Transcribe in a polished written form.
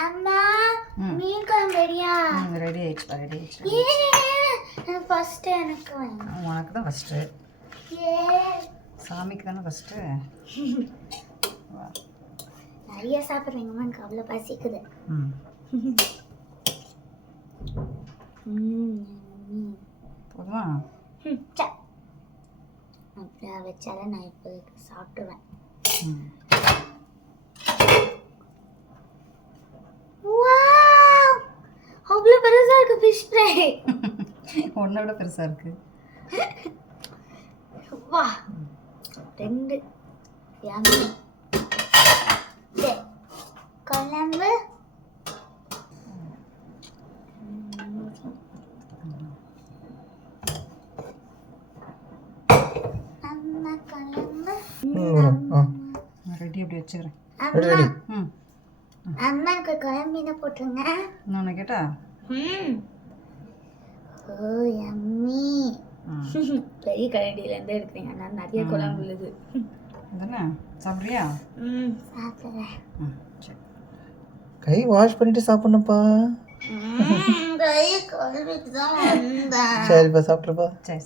அம்மா மீன் குழம்பு ரெடியா? ரெடி ஆயிடுச்சுப்பா, ரெடி ஆயிடுச்சு. ஃபர்ஸ்ட் எனக்கு உனக்கு தான் ஃபஸ்ட்டு, ஏ சாமிக்கு தானே ஃபஸ்ட்டு. நிறைய சாப்பிட்றீங்கம்மா, எனக்கு அவ்வளோ பசிக்குது. போதுமா? அப்படியா வச்சாலே நான் இப்போ சாப்பிடுவேன். அவ்வளோ பெருசா இருக்கு ஃபிஷ் ஃப்ரை. ஒன்றை விட பெருசாக இருக்கு. வா 2 யம்மி. குழம்பு அம்மா குழம்பு ரெடி, அப்படி வச்சுக்கிறேன். அம்மா அம்மாக்கு குழம்பு மீனை போட்டுருங்க. இன்னொன்று கேட்டா? ஓ யம்மி. பெரிய கரண்டியிலேருந்து எடுக்கிறீங்க, நான் நிறைய குழம்பு உள்ளது. தானே சாப்பிட்றியா? சாப்பிட்றேன். சரி, கை வாஷ் பண்ணிட்டு சாப்பிடணும்ப்பா. கை கழுவிட்டு தான் வந்தேன். சரிப்பா, சாப்பிட்ருப்பா. சரி.